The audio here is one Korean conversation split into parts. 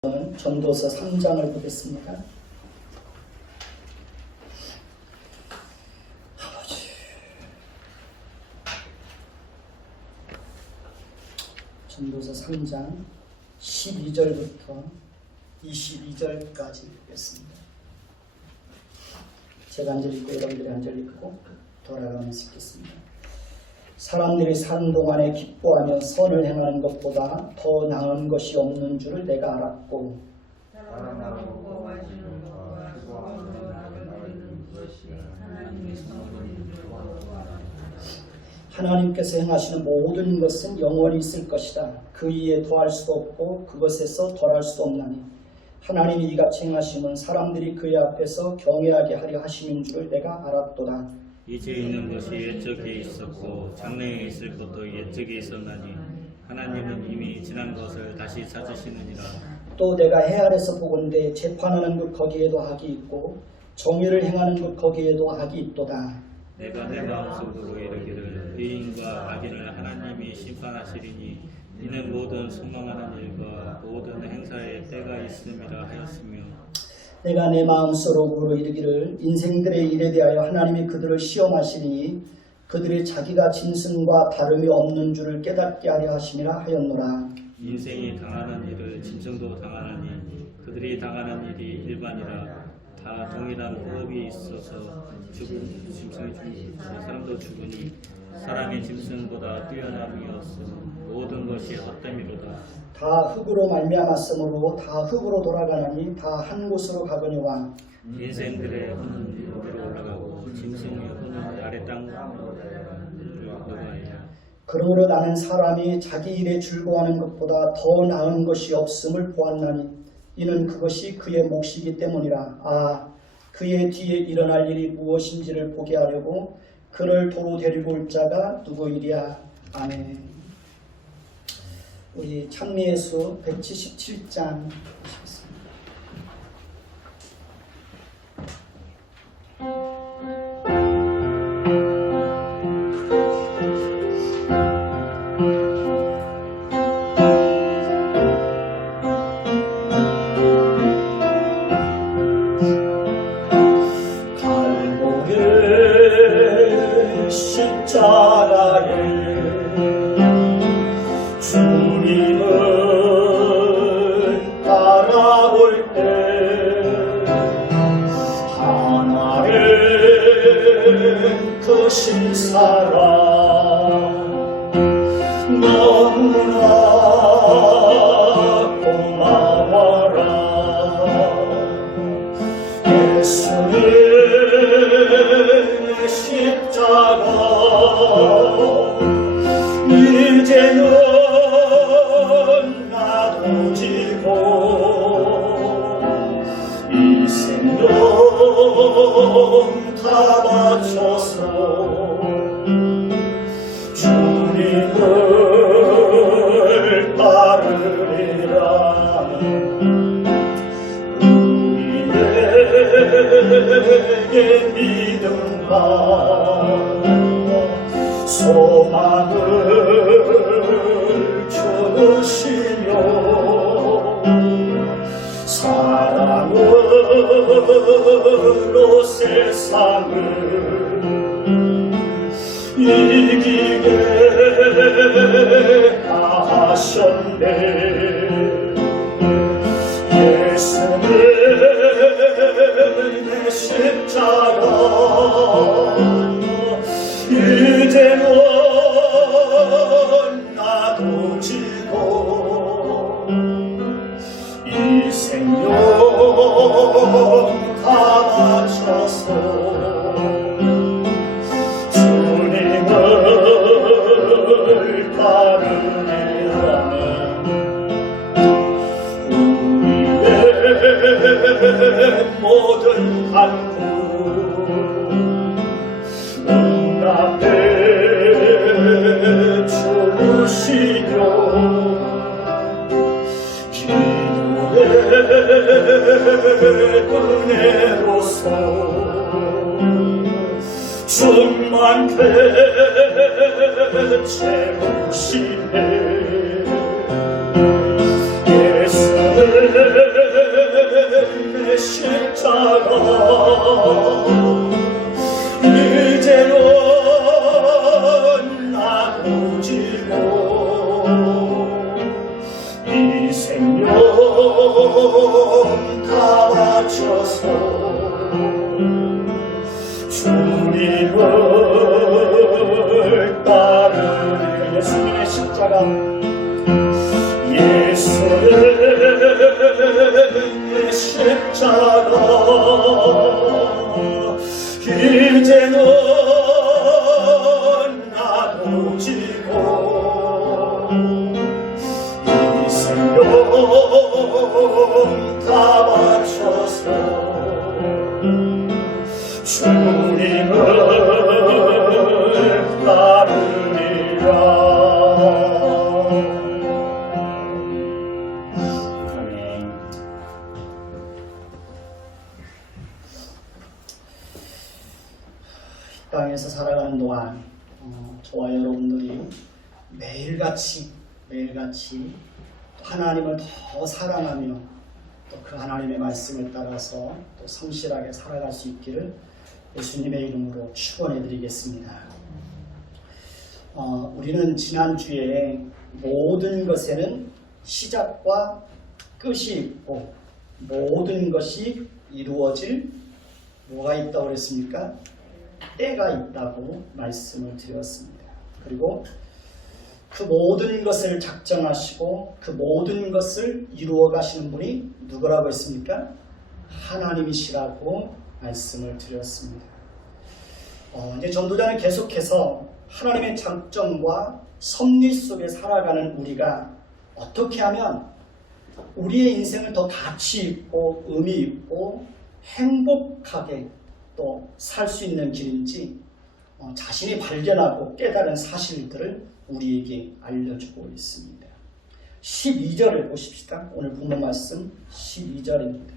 전도서 3장을 보겠습니다. 아버지, 전도서 3장 12절부터 22절까지 보겠습니다. 제가 한 절 읽고 여러분들이 한 절 읽고 돌아가면서 읽겠습니다. 사람들이 사는 동안에 기뻐하며 선을 행하는 것보다 더 나은 것이 없는 줄을 내가 알았고, 하나님께서 행하시는 모든 것은 영원히 있을 것이다. 그 이에 더할 수도 없고 그것에서 덜할 수도 없나니 하나님이 이같이 행하심은 사람들이 그의 앞에서 경외하게 하려 하시는 줄을 내가 알았도다. 이제 있는 것이 옛적에 있었고 장래에 있을 것도 옛적에 있었나니 하나님은 이미 지난 것을 다시 찾으시느니라. 또 내가 해 아래서 보건대 재판하는 것 거기에도 악이 있고 정의를 행하는 것 거기에도 악이 있도다. 내가 내 마음속으로 이르기를 의인과 악인을 하나님이 심판하시리니 이는 모든 선망하는 일과 모든 행사에 때가 있음이라 하였으며, 내가 내 마음속으로 이르기를 인생들의 일에 대하여 하나님이 그들을 시험하시니 그들이 자기가 짐승과 다름이 없는 줄을 깨닫게 하려 하심이라 하였노라. 인생이 당하는 일을 짐승도 당하나니 그들이 당하는 일이 일반이라. 다 동일한 호흡이 있어서 죽은 짐승이 죽으니 사람도 죽으니 사람이 짐승보다 뛰어남이 없음 모든 것이 헛됨이로다. 다 흙으로 말미암았으므로 다 흙으로 돌아가나니 다 한 곳으로 가거니와 인생들의 혼은 위로 올라가고 짐승의 혼은 아래 땅으로 들어가니라. 그러므로 나는 사람이 자기 일에 즐거워하는 것보다 더 나은 것이 없음을 보았나니 이는 그것이 그의 몫이기 때문이라. 아, 그의 뒤에 일어날 일이 무엇인지를 보게 하려고 그를 도로 데리고 올 자가 누구이랴. 아멘. 우리 찬미예수 177장 보시겠습니다. 갈보의 십자가에 주님을 따라올 때 하나는 크신 사랑 너무나 고마워라. 예수님의 십자가 이제는 나도 지고 이 생명 다 바쳐서 주님을 따르리라. 우리에게 믿음과 소망을 주시며 사랑으로 세상을 이기게 하셨네. 예수님의 십자가 이제는 나도 지고 이 생명 다 바쳐서 주님을 따르리라. 모든 간구 응답해 주시며 기도의 은혜로서 충만케 채우시네. 예수를 바쳐서 주님을 따르리. 예수님의 십자가, 예수의 십자가 이제는 나도 지고 이 생명 다 바쳐서 주님을 따르리라. 땅에서 살아가는 동안 저와 여러분들이 매일같이 하나님을 더 사랑하며 또 그 하나님의 말씀을 따라서 또 성실하게 살아갈 수 있기를 예수님의 이름으로 축원해 드리겠습니다. 우리는 지난주에 모든 것에는 시작과 끝이 있고 모든 것이 이루어질 뭐가 있다고 그랬습니까? 때가 있다고 말씀을 드렸습니다. 그리고 그 모든 것을 작정하시고 그 모든 것을 이루어 가시는 분이 누구라고 했습니까? 하나님이시라고 말씀을 드렸습니다. 이제 전도자는 계속해서 하나님의 작정과 섭리 속에 살아가는 우리가 어떻게 하면 우리의 인생을 더 가치 있고 의미 있고 행복하게 또 살 수 있는 길인지 자신이 발견하고 깨달은 사실들을 우리에게 알려주고 있습니다. 12절을 보십시다. 오늘 본문 말씀 12절입니다.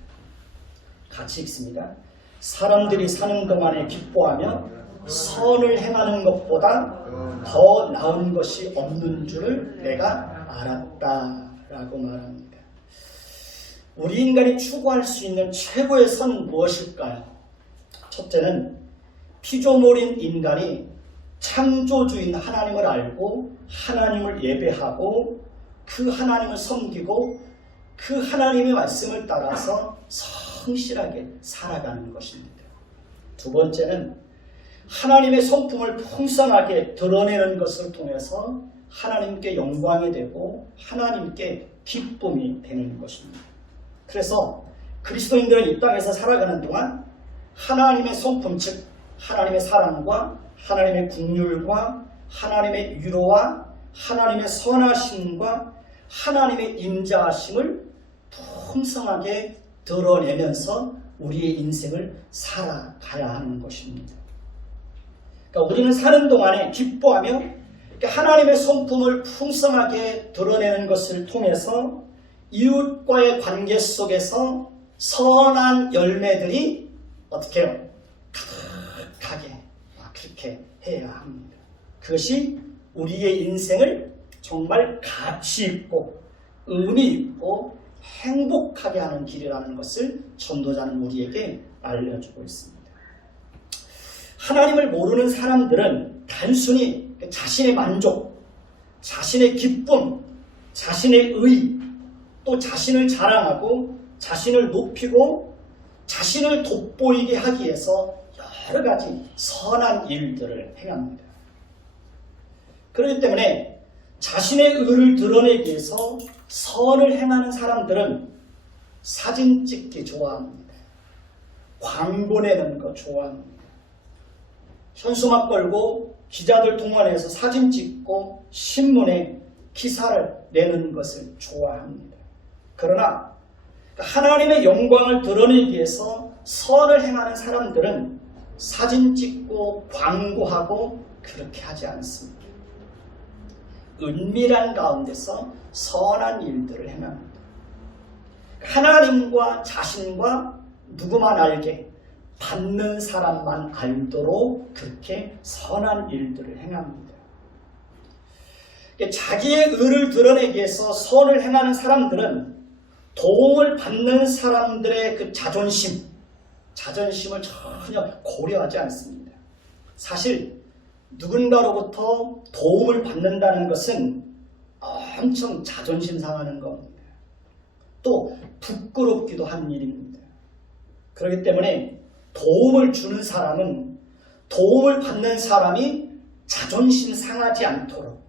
같이 읽습니다. 사람들이 사는 동안에 기뻐하며 선을 행하는 것보다 더 나은 것이 없는 줄을 내가 알았다 라고 말합니다. 우리 인간이 추구할 수 있는 최고의 선은 무엇일까요? 첫째는 피조물인 인간이 창조주인 하나님을 알고 하나님을 예배하고 그 하나님을 섬기고 그 하나님의 말씀을 따라서 성실하게 살아가는 것입니다. 두 번째는 하나님의 성품을 풍성하게 드러내는 것을 통해서 하나님께 영광이 되고 하나님께 기쁨이 되는 것입니다. 그래서 그리스도인들은 이 땅에서 살아가는 동안 하나님의 성품, 즉 하나님의 사랑과 하나님의 긍휼과 하나님의 위로와 하나님의 선하심과 하나님의 인자하심을 풍성하게 드러내면서 우리의 인생을 살아가야 하는 것입니다. 그러니까 우리는 사는 동안에 기뻐하며 하나님의 성품을 풍성하게 드러내는 것을 통해서 이웃과의 관계 속에서 선한 열매들이 어떻게 해요? 가득하게 그렇게 해야 합니다. 그것이 우리의 인생을 정말 가치 있고 의미 있고 행복하게 하는 길이라는 것을 전도자는 우리에게 알려주고 있습니다. 하나님을 모르는 사람들은 단순히 자신의 만족, 자신의 기쁨, 자신의 의, 또 자신을 자랑하고 자신을 높이고 자신을 돋보이게 하기 위해서 여러 가지 선한 일들을 행합니다. 그렇기 때문에 자신의 의를 드러내기 위해서 선을 행하는 사람들은 사진 찍기 좋아합니다. 광고 내는 거 좋아합니다. 현수막 걸고 기자들 동원해서 사진 찍고 신문에 기사를 내는 것을 좋아합니다. 그러나 하나님의 영광을 드러내기 위해서 선을 행하는 사람들은 사진 찍고 광고하고 그렇게 하지 않습니다. 은밀한 가운데서 선한 일들을 행합니다. 하나님과 자신과 누구만 알게, 받는 사람만 알도록 그렇게 선한 일들을 행합니다. 자기의 의를 드러내기 위해서 선을 행하는 사람들은 도움을 받는 사람들의 그 자존심을 전혀 고려하지 않습니다. 사실 누군가로부터 도움을 받는다는 것은 엄청 자존심 상하는 겁니다. 또 부끄럽기도 한 일입니다. 그렇기 때문에 도움을 주는 사람은 도움을 받는 사람이 자존심 상하지 않도록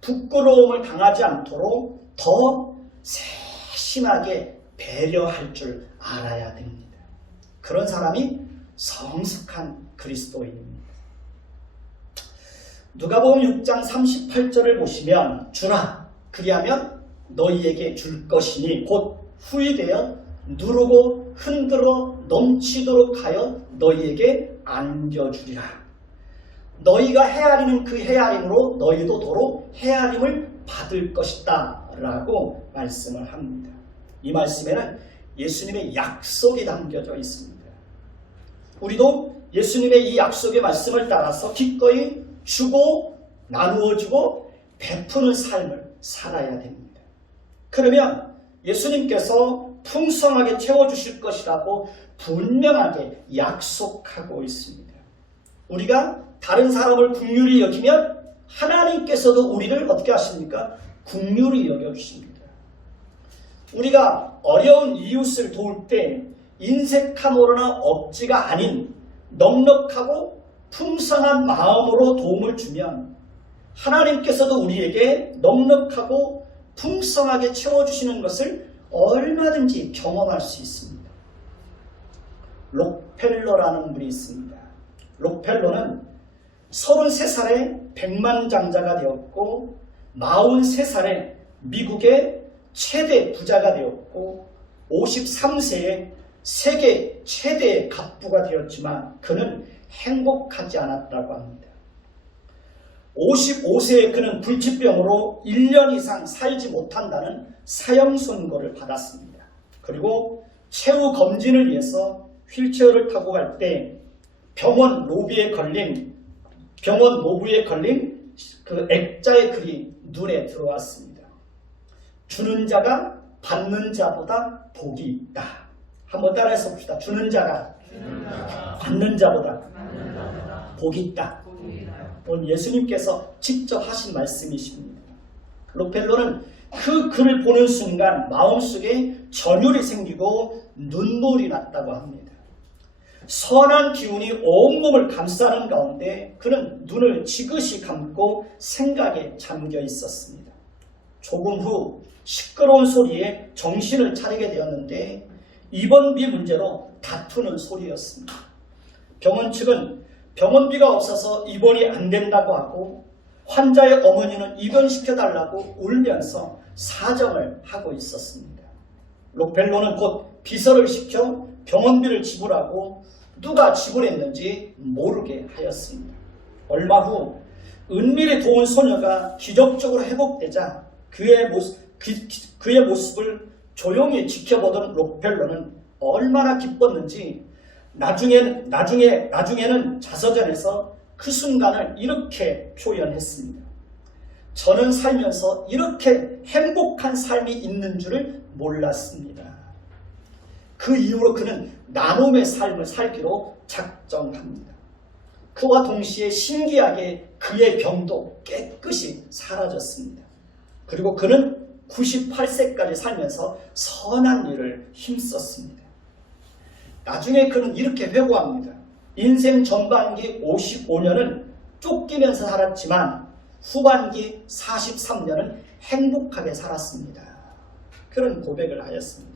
부끄러움을 당하지 않도록 더 세심하게 배려할 줄 알아야 됩니다. 그런 사람이 성숙한 그리스도인입니다. 누가복음 6장 38절을 보시면 주라 그리하면 너희에게 줄 것이니 곧 후이되어 누르고 흔들어 넘치도록 하여 너희에게 안겨주리라. 너희가 헤아리는 그 헤아림으로 너희도 도로 헤아림을 받을 것이다 라고 말씀을 합니다. 이 말씀에는 예수님의 약속이 담겨져 있습니다. 우리도 예수님의 이 약속의 말씀을 따라서 기꺼이 주고 나누어 주고 베푸는 삶을 살아야 됩니다. 그러면 예수님께서 풍성하게 채워주실 것이라고 분명하게 약속하고 있습니다. 우리가 다른 사람을 긍휼히 여기면 하나님께서도 우리를 어떻게 하십니까? 긍휼히 여겨주십니다. 우리가 어려운 이웃을 도울 때 인색함으로나 억지가 아닌 넉넉하고 풍성한 마음으로 도움을 주면 하나님께서도 우리에게 넉넉하고 풍성하게 채워주시는 것을 얼마든지 경험할 수 있습니다. 록펠러라는 분이 있습니다. 록펠러는 33살에 백만장자가 되었고 43살에 미국의 최대 부자가 되었고 53세에 세계 최대의 갑부가 되었지만 그는 행복하지 않았다고 합니다. 55세에 그는 불치병으로 1년 이상 살지 못한다는 사형 선고를 받았습니다. 그리고 최후 검진을 위해서 휠체어를 타고 갈 때 병원 노부에 걸린 그 액자의 글이 눈에 들어왔습니다. 주는 자가 받는 자보다 복이 있다. 한번 따라해서 봅시다. 주는 자가 받는 자보다 복이 있다. 오늘 예수님께서 직접 하신 말씀이십니다. 록펠러는 그 글을 보는 순간 마음속에 전율이 생기고 눈물이 났다고 합니다. 선한 기운이 온몸을 감싸는 가운데 그는 눈을 지그시 감고 생각에 잠겨 있었습니다. 조금 후 시끄러운 소리에 정신을 차리게 되었는데 입원비 문제로 다투는 소리였습니다. 병원 측은 병원비가 없어서 입원이 안 된다고 하고 환자의 어머니는 입원시켜달라고 울면서 사정을 하고 있었습니다. 록펠러는 곧 비서를 시켜 병원비를 지불하고 누가 지불했는지 모르게 하였습니다. 얼마 후 은밀히 도운 소녀가 기적적으로 회복되자 그의 모습을 조용히 지켜보던 록펠러는 얼마나 기뻤는지 나중에는 자서전에서 그 순간을 이렇게 표현했습니다. 저는 살면서 이렇게 행복한 삶이 있는 줄을 몰랐습니다. 그 이후로 그는 나눔의 삶을 살기로 작정합니다. 그와 동시에 신기하게 그의 병도 깨끗이 사라졌습니다. 그리고 그는 98세까지 살면서 선한 일을 힘썼습니다. 나중에 그는 이렇게 회고합니다. 인생 전반기 55년은 쫓기면서 살았지만 후반기 43년은 행복하게 살았습니다. 그런 고백을 하였습니다.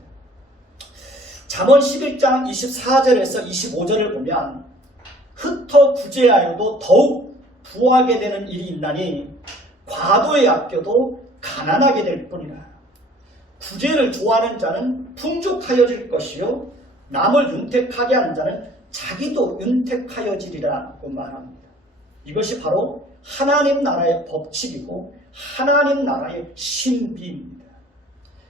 잠언 11장 24절에서 25절을 보면 흩어 구제하여도 더욱 부하게 되는 일이 있나니 과도에 아껴도 가난하게 될 뿐이라. 구제를 좋아하는 자는 풍족하여질 것이요 남을 윤택하게 하는 자는 자기도 윤택하여지리라고 말합니다. 이것이 바로 하나님 나라의 법칙이고 하나님 나라의 신비입니다.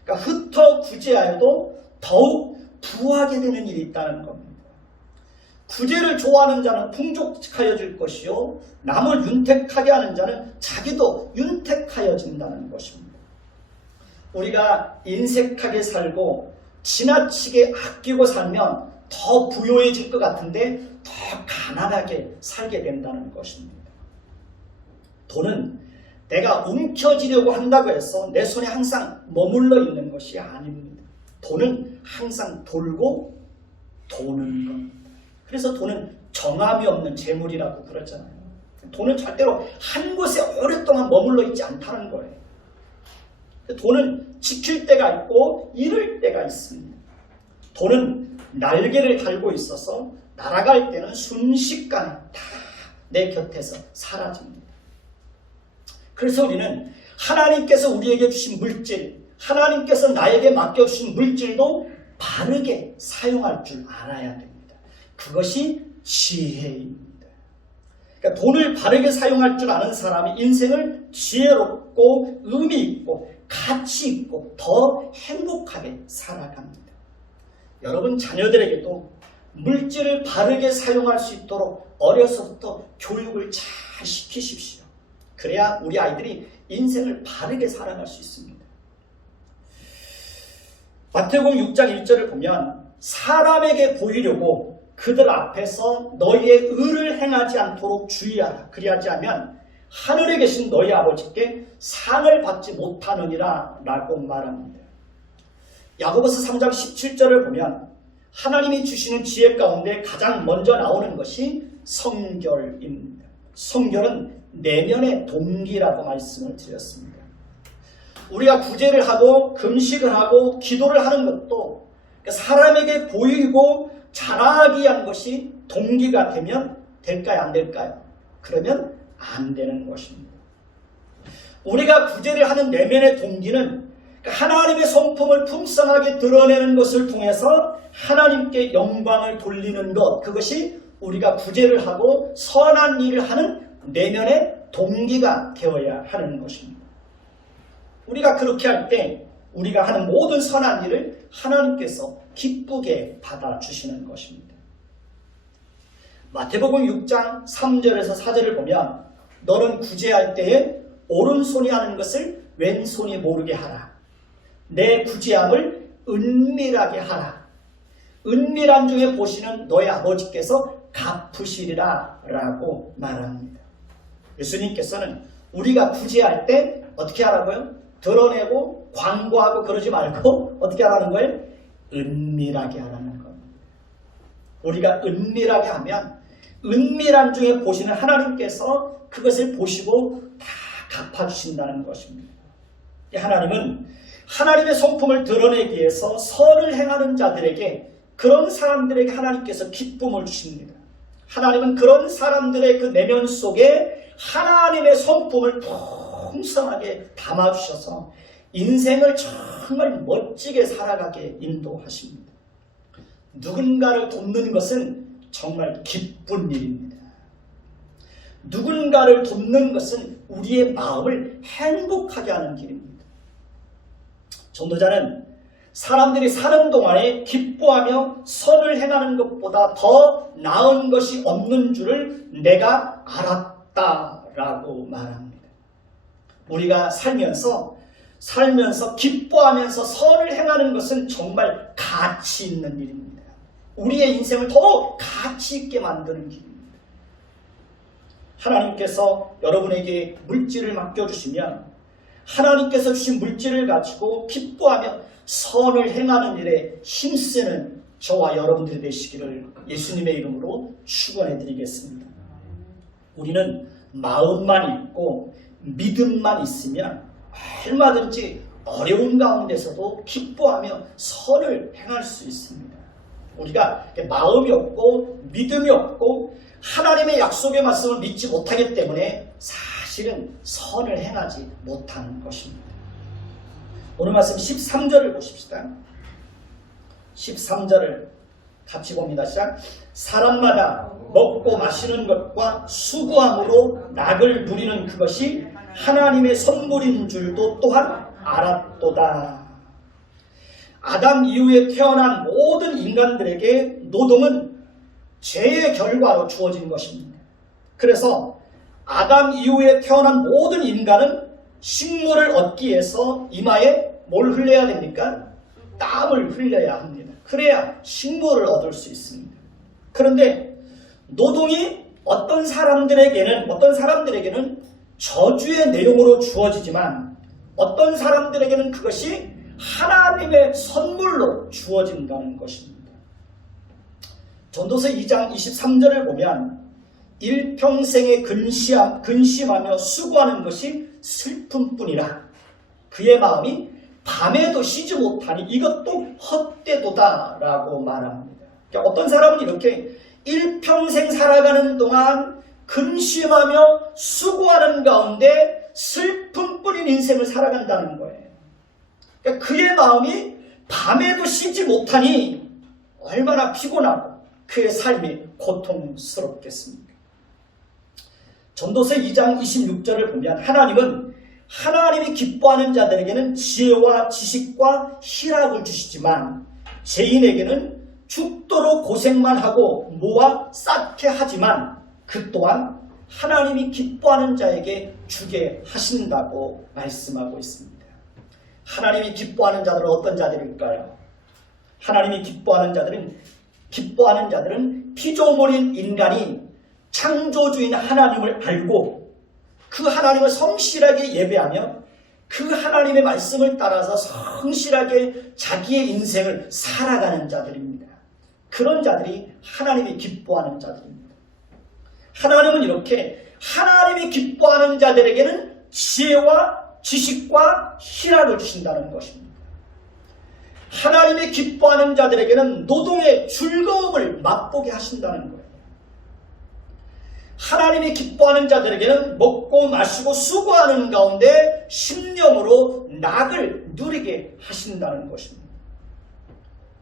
그러니까 흩어 구제하여도 더욱 부하게 되는 일이 있다는 겁니다. 구제를 좋아하는 자는 풍족하여질 것이요 남을 윤택하게 하는 자는 자기도 윤택하여진다는 것입니다. 우리가 인색하게 살고 지나치게 아끼고 살면 더 부유해질 것 같은데 더 가난하게 살게 된다는 것입니다. 돈은 내가 움켜쥐려고 한다고 해서 내 손에 항상 머물러 있는 것이 아닙니다. 돈은 항상 돌고 도는 겁니다. 그래서 돈은 정함이 없는 재물이라고 그러잖아요. 돈은 절대로 한 곳에 오랫동안 머물러 있지 않다는 거예요. 돈은 지킬 때가 있고 잃을 때가 있습니다. 돈은 날개를 달고 있어서 날아갈 때는 순식간에 다 내 곁에서 사라집니다. 그래서 우리는 하나님께서 우리에게 주신 물질, 하나님께서 나에게 맡겨주신 물질도 바르게 사용할 줄 알아야 됩니다. 그것이 지혜입니다. 그러니까 돈을 바르게 사용할 줄 아는 사람이 인생을 지혜롭고 의미 있고 가치 있고 더 행복하게 살아갑니다. 여러분 자녀들에게도 물질을 바르게 사용할 수 있도록 어려서부터 교육을 잘 시키십시오. 그래야 우리 아이들이 인생을 바르게 살아갈 수 있습니다. 마태복음 6장 1절을 보면 사람에게 보이려고 그들 앞에서 너희의 의를 행하지 않도록 주의하라. 그리하지 않으면 하늘에 계신 너희 아버지께 상을 받지 못하느니라 라고 말합니다. 야고보서 3장 17절을 보면 하나님이 주시는 지혜 가운데 가장 먼저 나오는 것이 성결입니다. 성결은 내면의 동기라고 말씀을 드렸습니다. 우리가 구제를 하고 금식을 하고 기도를 하는 것도 사람에게 보이고 자라기 위한 것이 동기가 되면 될까요? 안 될까요? 그러면 안 되는 것입니다. 우리가 구제를 하는 내면의 동기는 하나님의 성품을 풍성하게 드러내는 것을 통해서 하나님께 영광을 돌리는 것, 그것이 우리가 구제를 하고 선한 일을 하는 내면의 동기가 되어야 하는 것입니다. 우리가 그렇게 할 때 우리가 하는 모든 선한 일을 하나님께서 기쁘게 받아주시는 것입니다. 마태복음 6장 3절에서 4절을 보면 너는 구제할 때에 오른손이 하는 것을 왼손이 모르게 하라. 내 구제함을 은밀하게 하라. 은밀한 중에 보시는 너의 아버지께서 갚으시리라 라고 말합니다. 예수님께서는 우리가 구제할 때 어떻게 하라고요? 드러내고 광고하고 그러지 말고 어떻게 하라는 거예요? 은밀하게 하라는 겁니다. 우리가 은밀하게 하면 은밀한 중에 보시는 하나님께서 그것을 보시고 다 갚아주신다는 것입니다. 하나님은 하나님의 성품을 드러내기 위해서 선을 행하는 자들에게 그런 사람들에게 하나님께서 기쁨을 주십니다. 하나님은 그런 사람들의 그 내면 속에 하나님의 성품을 풍성하게 담아주셔서 인생을 정말 멋지게 살아가게 인도하십니다. 누군가를 돕는 것은 정말 기쁜 일입니다. 누군가를 돕는 것은 우리의 마음을 행복하게 하는 길입니다. 전도자는 사람들이 사는 동안에 기뻐하며 선을 행하는 것보다 더 나은 것이 없는 줄을 내가 알았다라고 말합니다. 우리가 살면서 기뻐하면서 선을 행하는 것은 정말 가치 있는 일입니다. 우리의 인생을 더 가치 있게 만드는 길입니다. 하나님께서 여러분에게 물질을 맡겨주시면 하나님께서 주신 물질을 가지고 기뻐하며 선을 행하는 일에 힘쓰는 저와 여러분들이 되시기를 예수님의 이름으로 축원해 드리겠습니다. 우리는 마음만 있고 믿음만 있으면 얼마든지 어려운 가운데서도 기뻐하며 선을 행할 수 있습니다. 우리가 마음이 없고 믿음이 없고 하나님의 약속의 말씀을 믿지 못하기 때문에 사실은 선을 행하지 못하는 것입니다. 오늘 말씀 13절을 보십시다. 13절을 같이 봅니다. 시작. 사람마다 먹고 마시는 것과 수고함으로 낙을 누리는 그것이 하나님의 선물인 줄도 또한 알았도다. 아담 이후에 태어난 모든 인간들에게 노동은 죄의 결과로 주어진 것입니다. 그래서 아담 이후에 태어난 모든 인간은 식물을 얻기 위해서 이마에 뭘 흘려야 됩니까? 땀을 흘려야 합니다. 그래야 식물을 얻을 수 있습니다. 그런데 노동이 어떤 사람들에게는 저주의 내용으로 주어지지만 어떤 사람들에게는 그것이 하나님의 선물로 주어진다는 것입니다. 전도서 2장 23절을 보면 일평생에 근심하며 수고하는 것이 슬픔뿐이라 그의 마음이 밤에도 쉬지 못하니 이것도 헛되도다 라고 말합니다. 그러니까 어떤 사람은 이렇게 일평생 살아가는 동안 근심하며 수고하는 가운데 슬픔뿐인 인생을 살아간다는 거예요. 그러니까 그의 마음이 밤에도 쉬지 못하니 얼마나 피곤하고 그의 삶이 고통스럽겠습니까? 전도서 2장 26절을 보면 하나님은 하나님이 기뻐하는 자들에게는 지혜와 지식과 희락을 주시지만 죄인에게는 죽도록 고생만 하고 모아 쌓게 하지만 그 또한 하나님이 기뻐하는 자에게 주게 하신다고 말씀하고 있습니다. 하나님이 기뻐하는 자들은 어떤 자들일까요? 하나님이 기뻐하는 자들은 피조물인 인간이 창조주인 하나님을 알고 그 하나님을 성실하게 예배하며 그 하나님의 말씀을 따라서 성실하게 자기의 인생을 살아가는 자들입니다. 그런 자들이 하나님이 기뻐하는 자들입니다. 하나님은 이렇게 하나님이 기뻐하는 자들에게는 지혜와 지식과 희락을 주신다는 것입니다. 하나님이 기뻐하는 자들에게는 노동의 즐거움을 맛보게 하신다는 거예요. 하나님이 기뻐하는 자들에게는 먹고 마시고 수고하는 가운데 심령으로 낙을 누리게 하신다는 것입니다.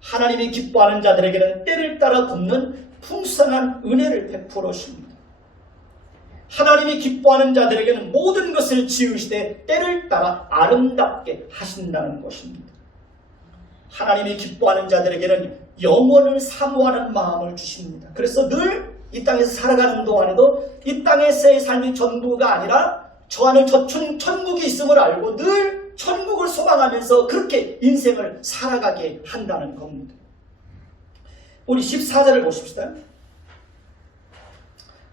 하나님이 기뻐하는 자들에게는 때를 따라 돕는 풍성한 은혜를 베풀어 주십니다. 하나님이 기뻐하는 자들에게는 모든 것을 지으시되 때를 따라 아름답게 하신다는 것입니다. 하나님이 기뻐하는 자들에게는 영원을 사모하는 마음을 주십니다. 그래서 늘 이 땅에서 살아가는 동안에도 이 땅에서의 삶이 전부가 아니라 저 안에 천국이 있음을 알고 늘 천국을 소망하면서 그렇게 인생을 살아가게 한다는 겁니다. 우리 14절을 보십시다.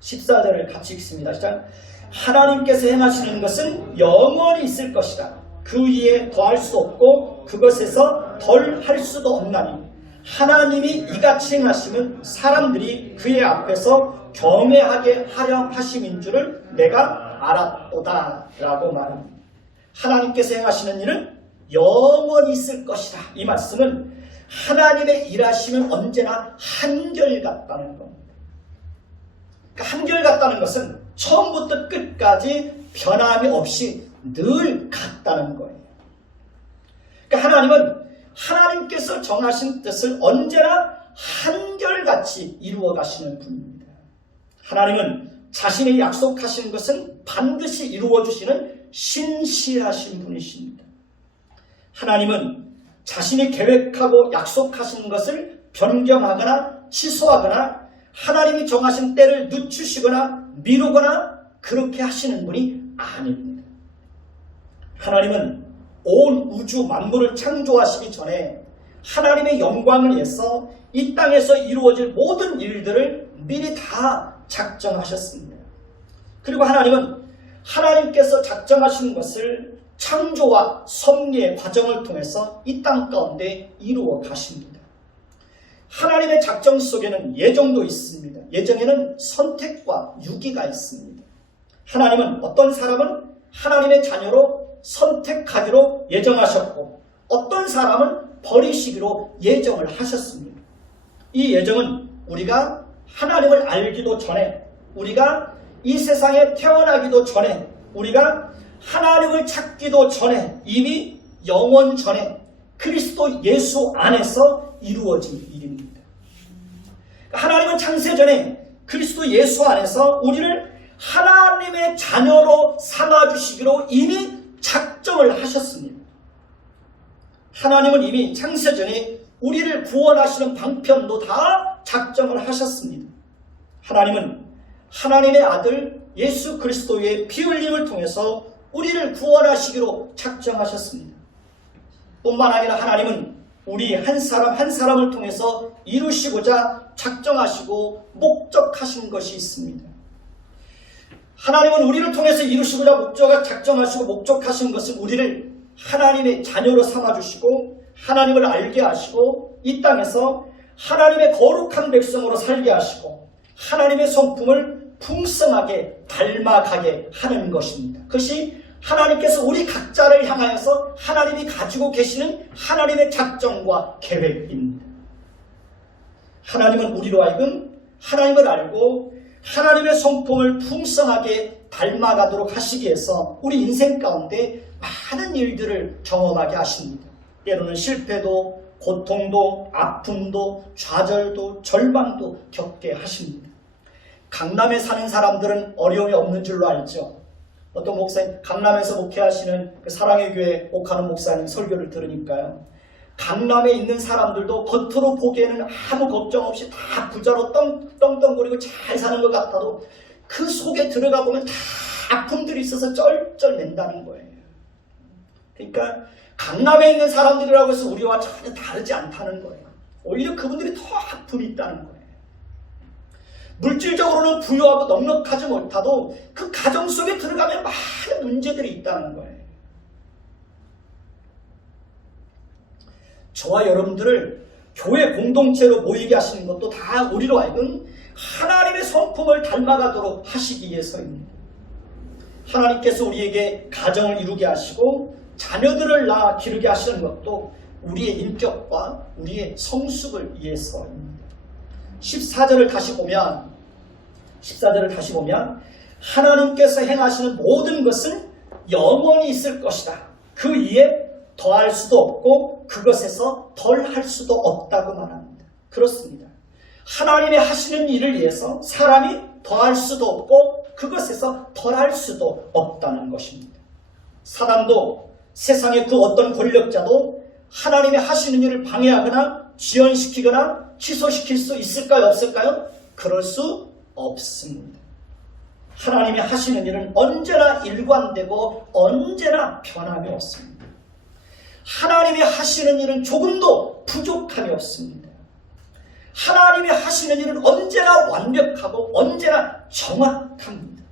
14절을 같이 읽습니다. 시작. 하나님께서 행하시는 것은 영원히 있을 것이다. 그 위에 더할 수 없고 그것에서 덜 할 수도 없나니 하나님이 이같이 행하시면 사람들이 그의 앞에서 경외하게 하려 하심인 줄을 내가 알았도다 라고 말합니다. 하나님께서 행하시는 일은 영원히 있을 것이다. 이 말씀은 하나님의 일하심은 언제나 한결같다는 겁니다. 그러니까 한결같다는 것은 처음부터 끝까지 변함이 없이 늘 같다는 거예요. 그러니까 하나님은 하나님께서 정하신 뜻을 언제나 한결같이 이루어 가시는 분입니다. 하나님은 자신의 약속하신 것은 반드시 이루어 주시는 신실하신 분이십니다. 하나님은 자신이 계획하고 약속하신 것을 변경하거나 취소하거나 하나님이 정하신 때를 늦추시거나 미루거나 그렇게 하시는 분이 아닙니다. 하나님은 온 우주 만물을 창조하시기 전에 하나님의 영광을 위해서 이 땅에서 이루어질 모든 일들을 미리 다 작정하셨습니다. 그리고 하나님은 하나님께서 작정하신 것을 창조와 섭리의 과정을 통해서 이 땅 가운데 이루어 가십니다. 하나님의 작정 속에는 예정도 있습니다. 예정에는 선택과 유기가 있습니다. 하나님은 어떤 사람은 하나님의 자녀로 선택하기로 예정하셨고 어떤 사람은 버리시기로 예정을 하셨습니다. 이 예정은 우리가 하나님을 알기도 전에 우리가 이 세상에 태어나기도 전에 우리가 하나님을 찾기도 전에 이미 영원 전에 그리스도 예수 안에서 이루어진 일입니다. 하나님은 창세전에 그리스도 예수 안에서 우리를 하나님의 자녀로 삼아주시기로 이미 작정을 하셨습니다. 하나님은 이미 창세전에 우리를 구원하시는 방편도 다 작정을 하셨습니다. 하나님은 하나님의 아들 예수 그리스도의 피 흘림을 통해서 우리를 구원하시기로 작정하셨습니다. 뿐만 아니라 하나님은 우리 한 사람 한 사람을 통해서 이루시고자 작정하시고 목적하신 것이 있습니다. 하나님은 우리를 통해서 이루시고자 작정하시고 목적하신 것은 우리를 하나님의 자녀로 삼아주시고 하나님을 알게 하시고 이 땅에서 하나님의 거룩한 백성으로 살게 하시고 하나님의 성품을 풍성하게 닮아가게 하는 것입니다. 그것이 하나님께서 우리 각자를 향하여서 하나님이 가지고 계시는 하나님의 작정과 계획입니다. 하나님은 우리로 하여금 하나님을 알고 하나님의 성품을 풍성하게 닮아가도록 하시기 위해서 우리 인생 가운데 많은 일들을 경험하게 하십니다. 때로는 실패도 고통도 아픔도 좌절도 절망도 겪게 하십니다. 강남에 사는 사람들은 어려움이 없는 줄로 알죠. 어떤 목사님, 강남에서 목회하시는 그 사랑의 교회 목하는 목사님 설교를 들으니까요. 강남에 있는 사람들도 겉으로 보기에는 아무 걱정 없이 다 부자로 떵떵거리고 잘 사는 것 같아도 그 속에 들어가 보면 다 아픔들이 있어서 쩔쩔맨다는 거예요. 그러니까 강남에 있는 사람들이라고 해서 우리와 전혀 다르지 않다는 거예요. 오히려 그분들이 더 아픔이 있다는 거예요. 물질적으로는 부유하고 넉넉하지 못하도 그 가정 속에 들어가면 많은 문제들이 있다는 거예요. 저와 여러분들을 교회 공동체로 모이게 하시는 것도 다 우리로 하여금 하나님의 성품을 닮아가도록 하시기 위해서입니다. 하나님께서 우리에게 가정을 이루게 하시고 자녀들을 낳아 기르게 하시는 것도 우리의 인격과 우리의 성숙을 위해서입니다. 14절을 다시 보면 하나님께서 행하시는 모든 것은 영원히 있을 것이다. 그 위에 더할 수도 없고 그것에서 덜할 수도 없다고 말합니다. 그렇습니다. 하나님의 하시는 일을 위해서 사람이 더할 수도 없고 그것에서 덜할 수도 없다는 것입니다. 사람도 세상의 그 어떤 권력자도 하나님의 하시는 일을 방해하거나 지연시키거나 취소시킬 수 있을까요? 없을까요? 그럴 수 없습니다. 하나님이 하시는 일은 언제나 일관되고 언제나 변함이 없습니다. 하나님이 하시는 일은 조금도 부족함이 없습니다. 하나님이 하시는 일은 언제나 완벽하고 언제나 정확합니다.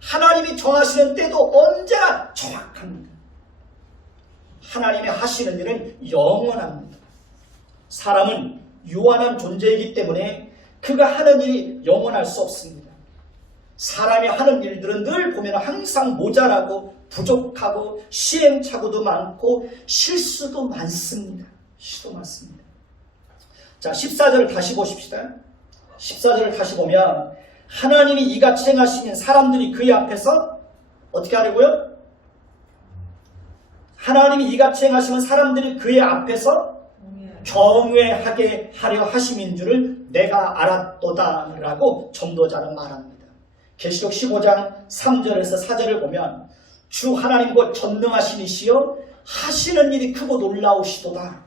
하나님이 정하시는 때도 언제나 정확합니다. 하나님이 하시는 일은 영원합니다. 사람은 유한한 존재이기 때문에 그가 하는 일이 영원할 수 없습니다. 사람이 하는 일들은 늘 보면 항상 모자라고 부족하고 시행착오도 많고 실수도 많습니다. 자, 14절을 다시 보십시다. 14절을 다시 보면 하나님이 이같이 행하시는 사람들이 그의 앞에서 어떻게 하려고요? 하나님이 이같이 행하시면 사람들이 그의 앞에서 경외하게 하려 하심인 줄을 내가 알았도다 라고 전도자는 말합니다. 계시록 15장 3절에서 4절을 보면 주 하나님 곧 전능하신 이시여 하시는 일이 크고 놀라우시도다.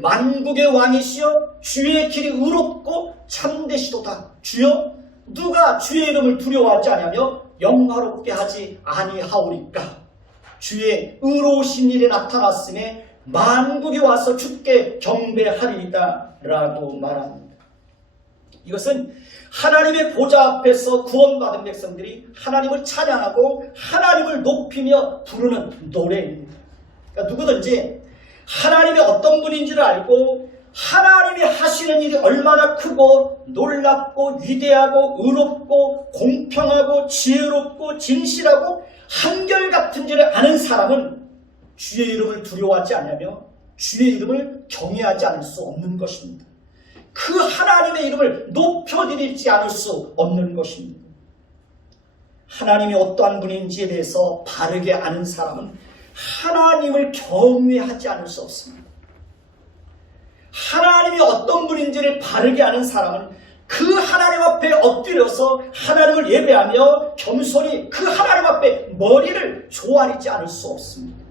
만국의 왕이시여 주의 길이 의롭고 참되시도다. 주여 누가 주의 이름을 두려워하지 않으며 영화롭게 하지 아니하오리까. 주의 의로우신 일이 나타났으니 만국이 와서 주께 경배하리이다 라고 말합니다. 이것은 하나님의 보좌 앞에서 구원받은 백성들이 하나님을 찬양하고 하나님을 높이며 부르는 노래입니다. 그러니까 누구든지 하나님이 어떤 분인지를 알고 하나님이 하시는 일이 얼마나 크고 놀랍고 위대하고 의롭고 공평하고 지혜롭고 진실하고 한결같은지를 아는 사람은 주의 이름을 두려워하지 않으며 주의 이름을 경외하지 않을 수 없는 것입니다. 그 하나님의 이름을 높여드리지 않을 수 없는 것입니다. 하나님이 어떠한 분인지에 대해서 바르게 아는 사람은 하나님을 경외하지 않을 수 없습니다. 하나님이 어떤 분인지를 바르게 아는 사람은 그 하나님 앞에 엎드려서 하나님을 예배하며 겸손히 그 하나님 앞에 머리를 조아리지 않을 수 없습니다.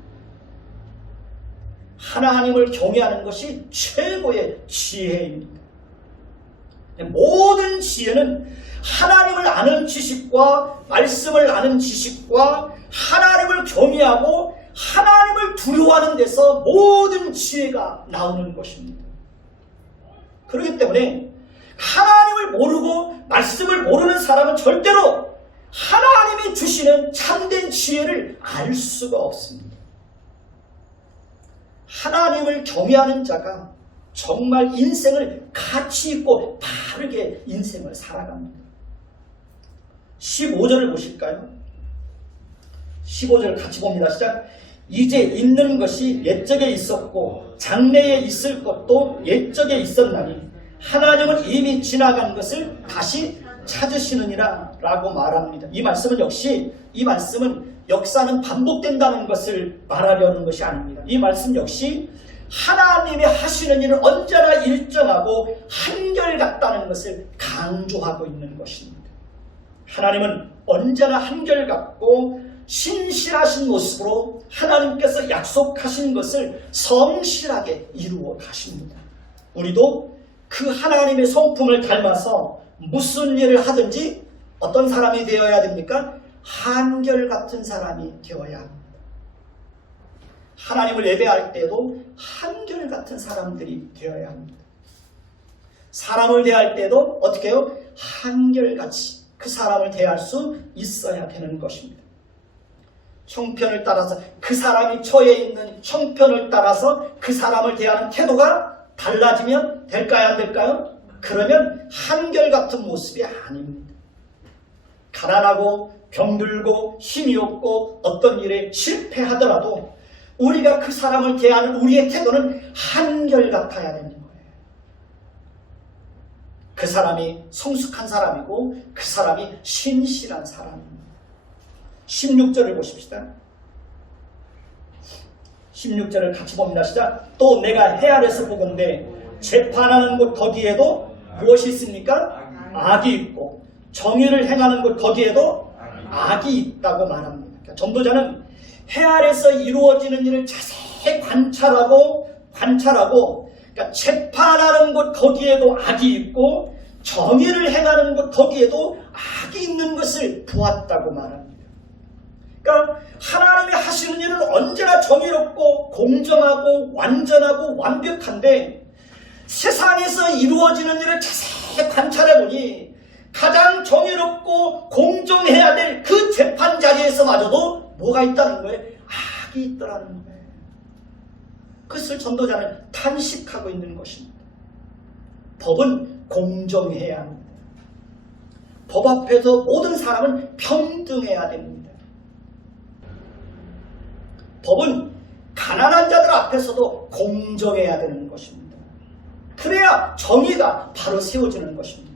하나님을 경외하는 것이 최고의 지혜입니다. 모든 지혜는 하나님을 아는 지식과 말씀을 아는 지식과 하나님을 경외하고 하나님을 두려워하는 데서 모든 지혜가 나오는 것입니다. 그렇기 때문에 하나님을 모르고 말씀을 모르는 사람은 절대로 하나님이 주시는 참된 지혜를 알 수가 없습니다. 하나님을 경외하는 자가 정말 인생을 가치 있고 바르게 인생을 살아갑니다. 15절을 보실까요? 15절 같이 봅니다. 시작. 이제 있는 것이 옛적에 있었고 장래에 있을 것도 옛적에 있었나니 하나님은 이미 지나간 것을 다시 찾으시느니라 라고 말합니다. 이 말씀은 역사는 반복된다는 것을 말하려는 것이 아닙니다. 이 말씀 역시 하나님이 하시는 일은 언제나 일정하고 한결같다는 것을 강조하고 있는 것입니다. 하나님은 언제나 한결같고 신실하신 모습으로 하나님께서 약속하신 것을 성실하게 이루어 가십니다. 우리도 그 하나님의 성품을 닮아서 무슨 일을 하든지 어떤 사람이 되어야 됩니까? 한결같은 사람이 되어야 합니다. 하나님을 예배할 때도 한결같은 사람들이 되어야 합니다. 사람을 대할 때도 어떻게 해요? 한결같이 그 사람을 대할 수 있어야 되는 것입니다. 형편을 따라서 그 사람이 처해 있는 형편을 따라서 그 사람을 대하는 태도가 달라지면 될까요? 안 될까요? 그러면 한결같은 모습이 아닙니다. 가난하고 병들고 힘이 없고 어떤 일에 실패하더라도 우리가 그 사람을 대하는 우리의 태도는 한결같아야 되는 거예요. 그 사람이 성숙한 사람이고 그 사람이 신실한 사람입니다. 16절을 보십시다. 16절을 같이 봅니다. 시작. 또 내가 해 아래서 보건대 재판하는 곳 거기에도 무엇이 있습니까? 악이 있고 정의를 행하는 곳 거기에도 악이 있다고 말합니다. 그러니까 전도자는 해 아래서 이루어지는 일을 자세히 관찰하고 그러니까 재판하는 곳 거기에도 악이 있고 정의를 행하는 곳 거기에도 악이 있는 것을 보았다고 말합니다. 그러니까 하나님이 하시는 일은 언제나 정의롭고 공정하고 완전하고 완벽한데 세상에서 이루어지는 일을 자세히 관찰해보니 가장 정의롭고 공정해야 될 그 재판 자리에서마저도 뭐가 있다는 거예요? 악이 있더라는 거예요. 그것을 전도자는 탄식하고 있는 것입니다. 법은 공정해야 합니다. 법 앞에서 모든 사람은 평등해야 됩니다. 법은 가난한 자들 앞에서도 공정해야 되는 것입니다. 그래야 정의가 바로 세워지는 것입니다.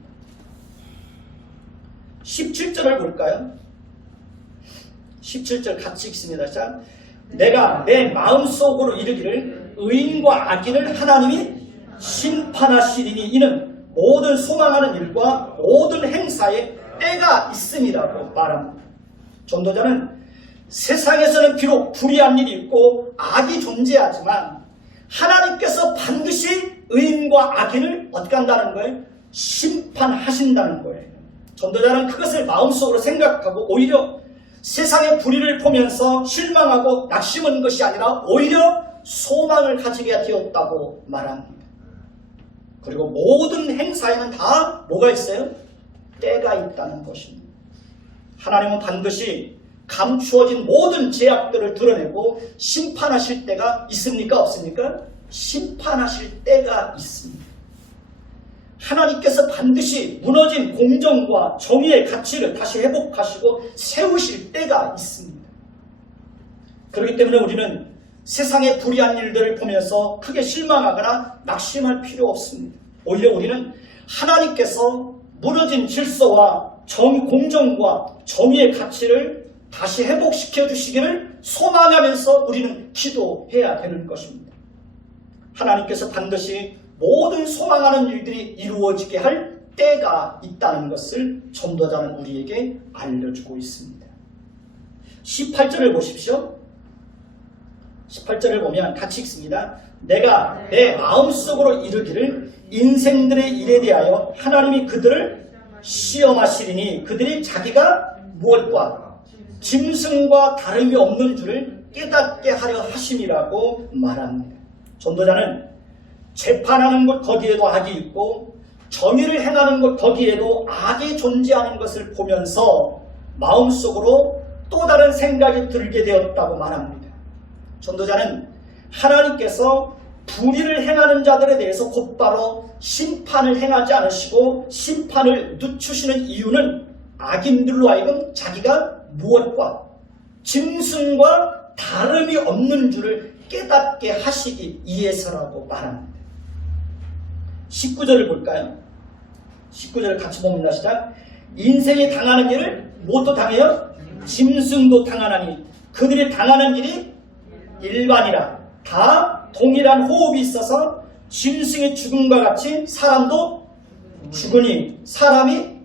17절을 볼까요? 17절 같이 읽습니다. 자, 내가 내 마음속으로 이르기를 의인과 악인을 하나님이 심판하시리니 이는 모든 소망하는 일과 모든 행사에 때가 있음이라고 말합니다. 전도자는 세상에서는 비록 불의한 일이 있고 악이 존재하지만 하나님께서 반드시 의인과 악인을 어떻게 한다는 거예요? 심판하신다는 거예요. 전도자는 그것을 마음속으로 생각하고 오히려 세상의 불의를 보면서 실망하고 낙심한 것이 아니라 오히려 소망을 가지게 되었다고 말합니다. 그리고 모든 행사에는 다 뭐가 있어요? 때가 있다는 것입니다. 하나님은 반드시 감추어진 모든 죄악들을 드러내고 심판하실 때가 있습니까? 없습니까? 심판하실 때가 있습니다. 하나님께서 반드시 무너진 공정과 정의의 가치를 다시 회복하시고 세우실 때가 있습니다. 그렇기 때문에 우리는 세상의 불의한 일들을 보면서 크게 실망하거나 낙심할 필요 없습니다. 오히려 우리는 하나님께서 무너진 질서와 공정과 정의의 가치를 다시 회복시켜 주시기를 소망하면서 우리는 기도해야 되는 것입니다. 하나님께서 반드시 모든 소망하는 일들이 이루어지게 할 때가 있다는 것을 전도자는 우리에게 알려주고 있습니다. 18절을 보십시오. 18절을 보면 같이 읽습니다. 내가 내 마음속으로 이르기를 인생들의 일에 대하여 하나님이 그들을 시험하시리니 그들이 자기가 무엇과 짐승과 다름이 없는 줄을 깨닫게 하려 하심이라고 말합니다. 전도자는 재판하는 곳 거기에도 악이 있고 정의를 행하는 곳 거기에도 악이 존재하는 것을 보면서 마음속으로 또 다른 생각이 들게 되었다고 말합니다. 전도자는 하나님께서 불의를 행하는 자들에 대해서 곧바로 심판을 행하지 않으시고 심판을 늦추시는 이유는 악인들로 하여금 자기가 무엇과 짐승과 다름이 없는 줄을 깨닫게 하시기 위해서라고 말합니다. 19절을 볼까요? 19절을 같이 봅니다. 시작. 인생이 당하는 일을 무엇도 당해요? 짐승도 당하나니 그들이 당하는 일이 일반이라. 다 동일한 호흡이 있어서 짐승의 죽음과 같이 사람도 죽으니 사람이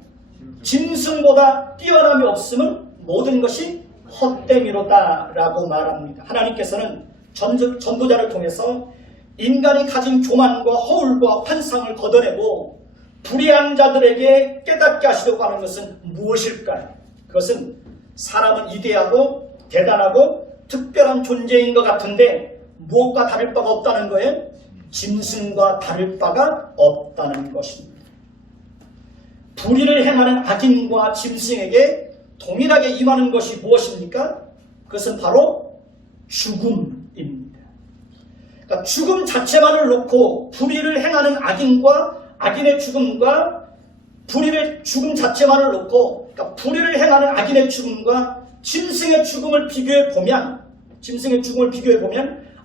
짐승보다 뛰어남이 없으면 모든 것이 헛되미로다 라고 말합니다. 하나님께서는 전도자를 통해서 인간이 가진 교만과 허울과 환상을 걷어내고 불의한 자들에게 깨닫게 하시려고 하는 것은 무엇일까요? 그것은 사람은 이대하고 대단하고 특별한 존재인 것 같은데 무엇과 다를 바가 없다는 거예요? 짐승과 다를 바가 없다는 것입니다. 불의를 행하는 악인과 짐승에게 동일하게 임하는 것이 무엇입니까? 그것은 바로 죽음입니다. 그러니까 죽음 자체만을 놓고 불의를 행하는 악인과 악인의 죽음과 죽음 자체만을 놓고 그러니까 불의를 행하는 악인의 죽음과 짐승의 죽음을 비교해 보면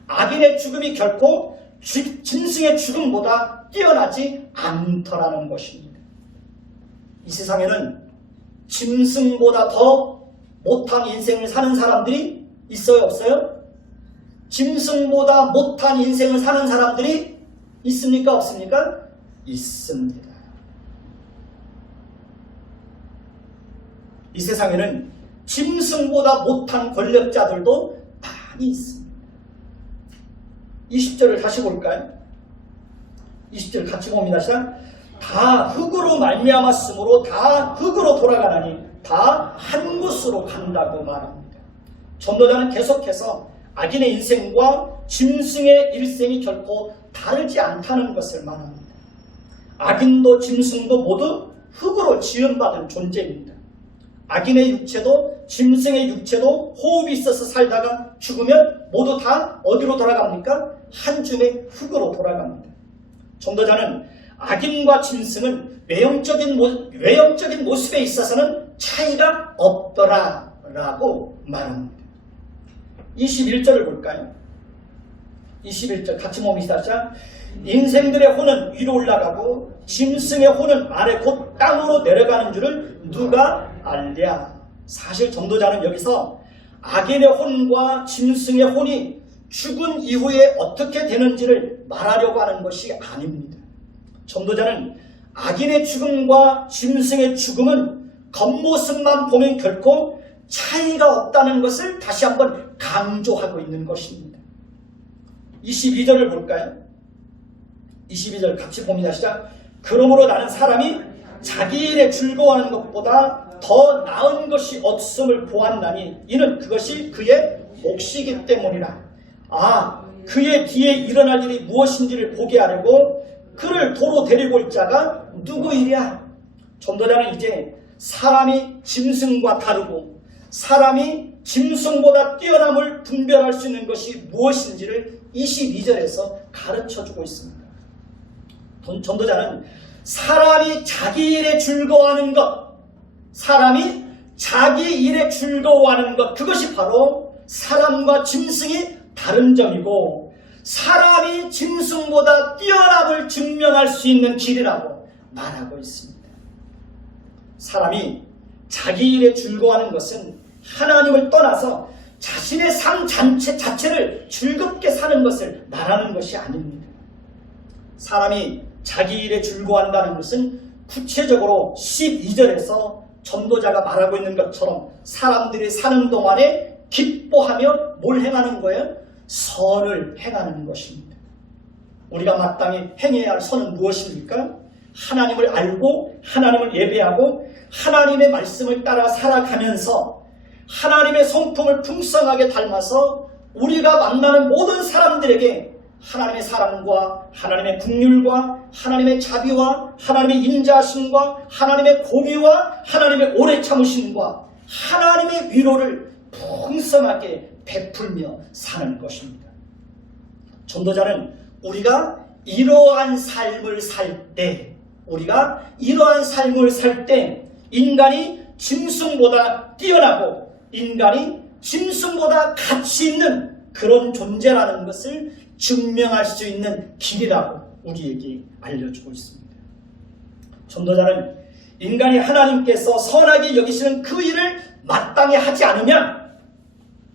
악인의 죽음이 결코 짐승의 죽음보다 뛰어나지 않더라는 것입니다. 이 세상에는 짐승보다 더 못한 인생을 사는 사람들이 있어요, 없어요? 짐승보다 못한 인생을 사는 사람들이 있습니까, 없습니까? 있습니다. 이 세상에는 짐승보다 못한 권력자들도 많이 있습니다. 20절을 다시 볼까요? 20절 같이 봅니다. 시작. 다 흙으로 말미암았으므로 다 흙으로 돌아가나니 다 한 곳으로 간다고 말합니다. 전도자는 계속해서 악인의 인생과 짐승의 일생이 결코 다르지 않다는 것을 말합니다. 악인도 짐승도 모두 흙으로 지음받은 존재입니다. 악인의 육체도 짐승의 육체도 호흡이 있어서 살다가 죽으면 모두 다 어디로 돌아갑니까? 한 줌의 흙으로 돌아갑니다. 전도자는 악인과 짐승은 외형적인 모습에 있어서는 차이가 없더라라고 말합니다. 21절을 볼까요? 21절 같이 봅니다. 인생들의 혼은 위로 올라가고 짐승의 혼은 아래 곧 땅으로 내려가는 줄을 누가 알랴. 사실 전도자는 여기서 악인의 혼과 짐승의 혼이 죽은 이후에 어떻게 되는지를 말하려고 하는 것이 아닙니다. 전도자는 악인의 죽음과 짐승의 죽음은 겉모습만 보면 결코 차이가 없다는 것을 다시 한번 강조하고 있는 것입니다. 22절을 볼까요? 22절 같이 봅니다. 시작. 그러므로 나는 사람이 자기 일에 즐거워하는 것보다 더 나은 것이 없음을 보았나니 이는 그것이 그의 몫이기 때문이라. 그의 뒤에 일어날 일이 무엇인지를 보게 하려고 그를 도로 데리고 올 자가 누구이랴. 전도자는 이제 사람이 짐승과 다르고 사람이 짐승보다 뛰어남을 분별할 수 있는 것이 무엇인지를 22절에서 가르쳐주고 있습니다. 전도자는 사람이 자기 일에 즐거워하는 것, 그것이 바로 사람과 짐승이 다른 점이고 사람이 짐승보다 뛰어남을 증명할 수 있는 길이라고 말하고 있습니다. 사람이 자기 일에 즐거워하는 것은 하나님을 떠나서 자신의 삶 자체를 즐겁게 사는 것을 말하는 것이 아닙니다. 사람이 자기 일에 즐거워한다는 것은 구체적으로 12절에서 전도자가 말하고 있는 것처럼 사람들이 사는 동안에 기뻐하며 뭘 행하는 거예요? 선을 행하는 것입니다. 우리가 마땅히 행해야 할 선은 무엇입니까? 하나님을 알고 하나님을 예배하고 하나님의 말씀을 따라 살아가면서 하나님의 성품을 풍성하게 닮아서 우리가 만나는 모든 사람들에게 하나님의 사랑과 하나님의 긍휼과 하나님의 자비와 하나님의 인자하심과 하나님의 공의와 하나님의 오래 참으심과 하나님의 위로를 풍성하게 베풀며 사는 것입니다. 전도자는 우리가 이러한 삶을 살 때 인간이 짐승보다 뛰어나고 인간이 짐승보다 가치 있는 그런 존재라는 것을 증명할 수 있는 길이라고 우리에게 알려주고 있습니다. 전도자는 인간이 하나님께서 선하게 여기시는 그 일을 마땅히 하지 않으면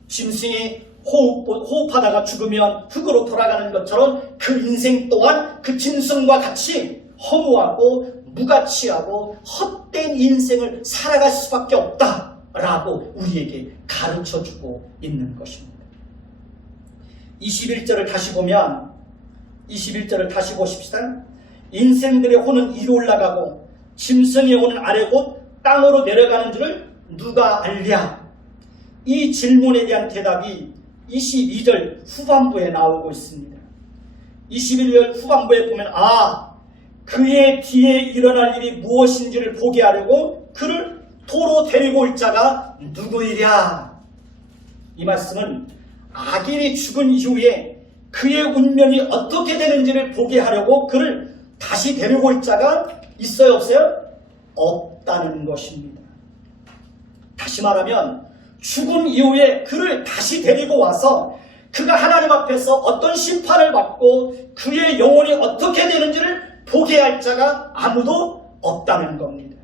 짐승이 호흡하다가 죽으면 흙으로 돌아가는 것처럼 그 인생 또한 그 짐승과 같이 허무하고 무가치하고 헛된 인생을 살아갈 수밖에 없다라고 우리에게 가르쳐주고 있는 것입니다. 21절을 다시 보면 21절을 다시 보십시다. 인생들의 혼은 위로 올라가고 짐승의 혼은 아래 곧 땅으로 내려가는 줄을 누가 알랴? 이 질문에 대한 대답이 22절 후반부에 나오고 있습니다. 21절 후반부에 보면 그의 뒤에 일어날 일이 무엇인지를 보게 하려고 그를 도로 데리고 올 자가 누구이랴? 이 말씀은 악인이 죽은 이후에 그의 운명이 어떻게 되는지를 보게 하려고 그를 다시 데리고 올 자가 있어요, 없어요? 없다는 것입니다. 다시 말하면 죽음 이후에 그를 다시 데리고 와서 그가 하나님 앞에서 어떤 심판을 받고 그의 영혼이 어떻게 되는지를 보게 할 자가 아무도 없다는 겁니다.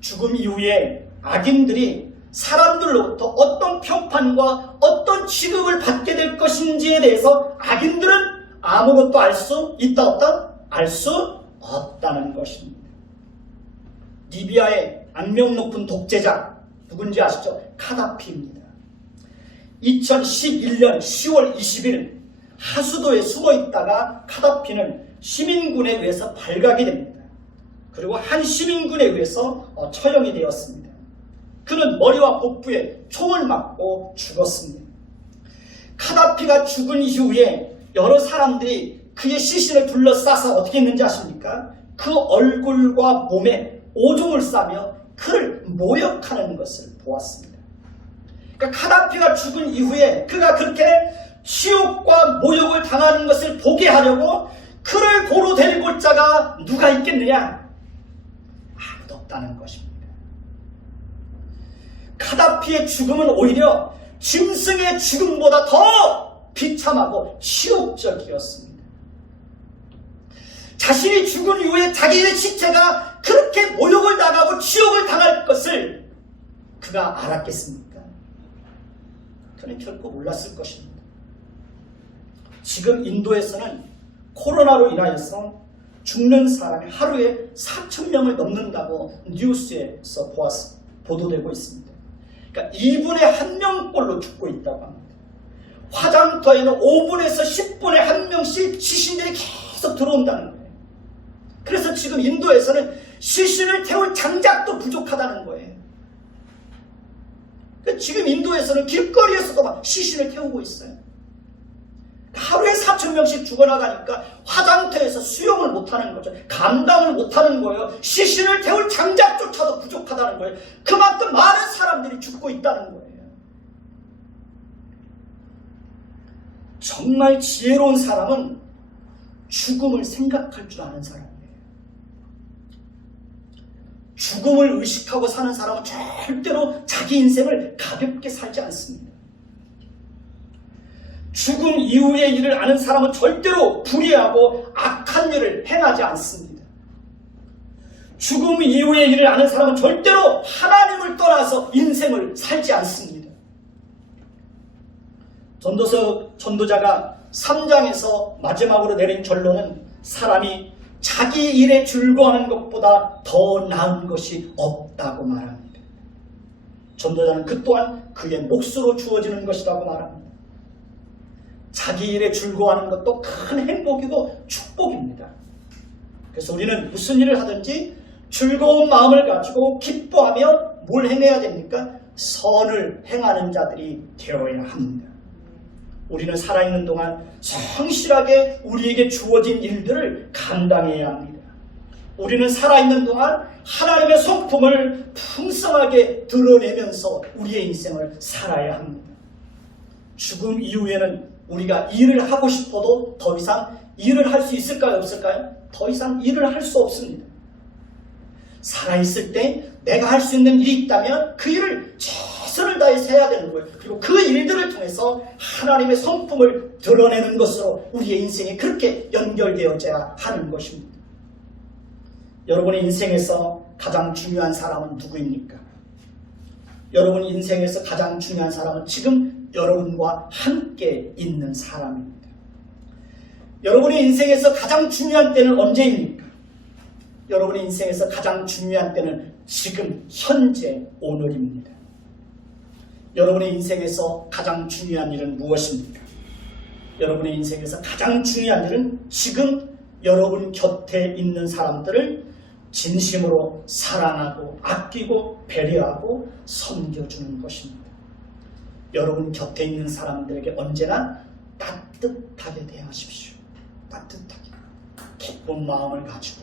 죽음 이후에 악인들이 사람들로부터 어떤 평판과 어떤 취급을 받게 될 것인지에 대해서 악인들은 아무것도 알 수 있다 없다? 알 수 없다는 것입니다. 리비아의 악명 높은 독재자 누군지 아시죠? 카다피입니다. 2011년 10월 20일 하수도에 숨어 있다가 카다피는 시민군에 의해서 발각이 됩니다. 그리고 한 시민군에 의해서 처형이 되었습니다. 그는 머리와 복부에 총을 맞고 죽었습니다. 카다피가 죽은 이후에 여러 사람들이 그의 시신을 둘러싸서 어떻게 했는지 아십니까? 그 얼굴과 몸에 오줌을 싸며 그를 모욕하는 것을 보았습니다. 그러니까 카다피가 죽은 이후에 그가 그렇게 치욕과 모욕을 당하는 것을 보게 하려고 그를 도로 데리고 올 자가 누가 있겠느냐? 아무도 없다는 것입니다. 카다피의 죽음은 오히려 짐승의 죽음보다 더 비참하고 치욕적이었습니다. 자신이 죽은 이후에 자기의 시체가 그렇게 모욕을 당하고 치욕을 당할 것을 그가 알았겠습니까? 그는 결코 몰랐을 것입니다. 지금 인도에서는 코로나로 인하여서 죽는 사람이 하루에 4,000명을 넘는다고 뉴스에서 보도되고 있습니다. 그러니까 2분에 1명꼴로 죽고 있다고 합니다. 화장터에는 5분에서 10분에 1명씩 시신들이 계속 들어온다는 거예요. 그래서 지금 인도에서는 시신을 태울 장작도 부족하다는 거예요. 그러니까 지금 인도에서는 길거리에서도 막 시신을 태우고 있어요. 하루에 4,000명씩 죽어나가니까 화장터에서 수용을 못하는 거죠. 감당을 못하는 거예요. 시신을 태울 장작조차도 부족하다는 거예요. 그만큼 많은 사람들이 죽고 있다는 거예요. 정말 지혜로운 사람은 죽음을 생각할 줄 아는 사람이에요. 죽음을 의식하고 사는 사람은 절대로 자기 인생을 가볍게 살지 않습니다. 죽음 이후의 일을 아는 사람은 절대로 불의하고 악한 일을 행하지 않습니다. 죽음 이후의 일을 아는 사람은 절대로 하나님을 떠나서 인생을 살지 않습니다. 전도자가 3장에서 마지막으로 내린 결론은 사람이 자기 일에 즐거워하는 것보다 더 나은 것이 없다고 말합니다. 전도자는 그 또한 그의 몫으로 주어지는 것이라고 말합니다. 자기 일에 즐거워하는 것도 큰 행복이고 축복입니다. 그래서 우리는 무슨 일을 하든지 즐거운 마음을 가지고 기뻐하며 뭘 행해야 됩니까? 선을 행하는 자들이 되어야 합니다. 우리는 살아있는 동안 성실하게 우리에게 주어진 일들을 감당해야 합니다. 우리는 살아있는 동안 하나님의 성품을 풍성하게 드러내면서 우리의 인생을 살아야 합니다. 죽음 이후에는 우리가 일을 하고 싶어도 더 이상 일을 할 수 있을까요? 없을까요? 더 이상 일을 할 수 없습니다. 살아있을 때 내가 할 수 있는 일이 있다면 그 일을 최선을 다해서 해야 되는 거예요. 그리고 그 일들을 통해서 하나님의 성품을 드러내는 것으로 우리의 인생이 그렇게 연결되어져야 하는 것입니다. 여러분의 인생에서 가장 중요한 사람은 누구입니까? 여러분 인생에서 가장 중요한 사람은 지금 여러분과 함께 있는 사람입니다. 여러분의 인생에서 가장 중요한 때는 언제입니까? 여러분의 인생에서 가장 중요한 때는 지금 현재 오늘입니다. 여러분의 인생에서 가장 중요한 일은 무엇입니까? 여러분의 인생에서 가장 중요한 일은 지금 여러분 곁에 있는 사람들을 진심으로 사랑하고 아끼고 배려하고 섬겨주는 것입니다. 여러분 곁에 있는 사람들에게 언제나 따뜻하게 대하십시오. 따뜻하게 기쁜 마음을 가지고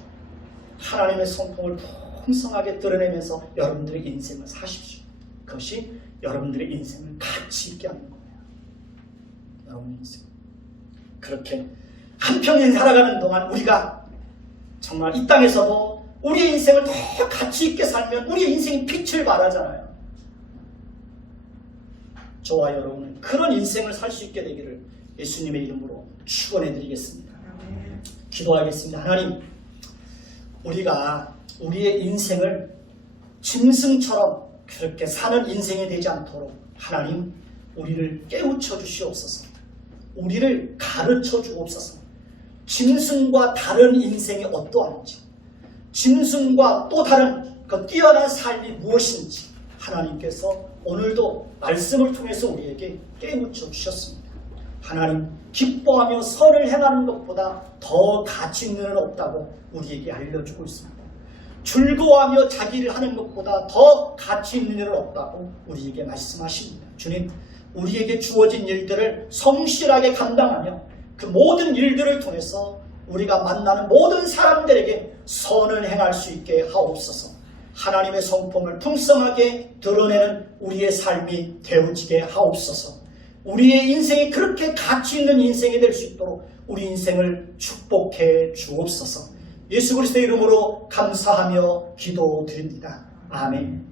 하나님의 성품을 풍성하게 드러내면서 여러분들의 인생을 사십시오. 그것이 여러분들의 인생을 가치 있게 하는 거예요. 여러분의 인생 그렇게 한평생 살아가는 동안 우리가 정말 이 땅에서도 우리의 인생을 더 가치 있게 살면 우리의 인생이 빛을 발하잖아요. 저와 여러분은 그런 인생을 살 수 있게 되기를 예수님의 이름으로 축원해 드리겠습니다. 기도하겠습니다. 하나님, 우리가 우리의 인생을 짐승처럼 그렇게 사는 인생이 되지 않도록 하나님 우리를 깨우쳐 주시옵소서. 우리를 가르쳐 주옵소서. 짐승과 다른 인생이 어떠한지, 짐승과 또 다른 그 뛰어난 삶이 무엇인지 하나님께서 오늘도 말씀을 통해서 우리에게 깨우쳐 주셨습니다. 하나님, 기뻐하며 선을 행하는 것보다 더 가치 있는 일은 없다고 우리에게 알려주고 있습니다. 즐거워하며 자기 일을 하는 것보다 더 가치 있는 일은 없다고 우리에게 말씀하십니다. 주님, 우리에게 주어진 일들을 성실하게 감당하며 그 모든 일들을 통해서 우리가 만나는 모든 사람들에게 선을 행할 수 있게 하옵소서. 하나님의 성품을 풍성하게 드러내는 우리의 삶이 되어지게 하옵소서. 우리의 인생이 그렇게 가치 있는 인생이 될 수 있도록 우리 인생을 축복해 주옵소서. 예수 그리스도의 이름으로 감사하며 기도드립니다. 아멘.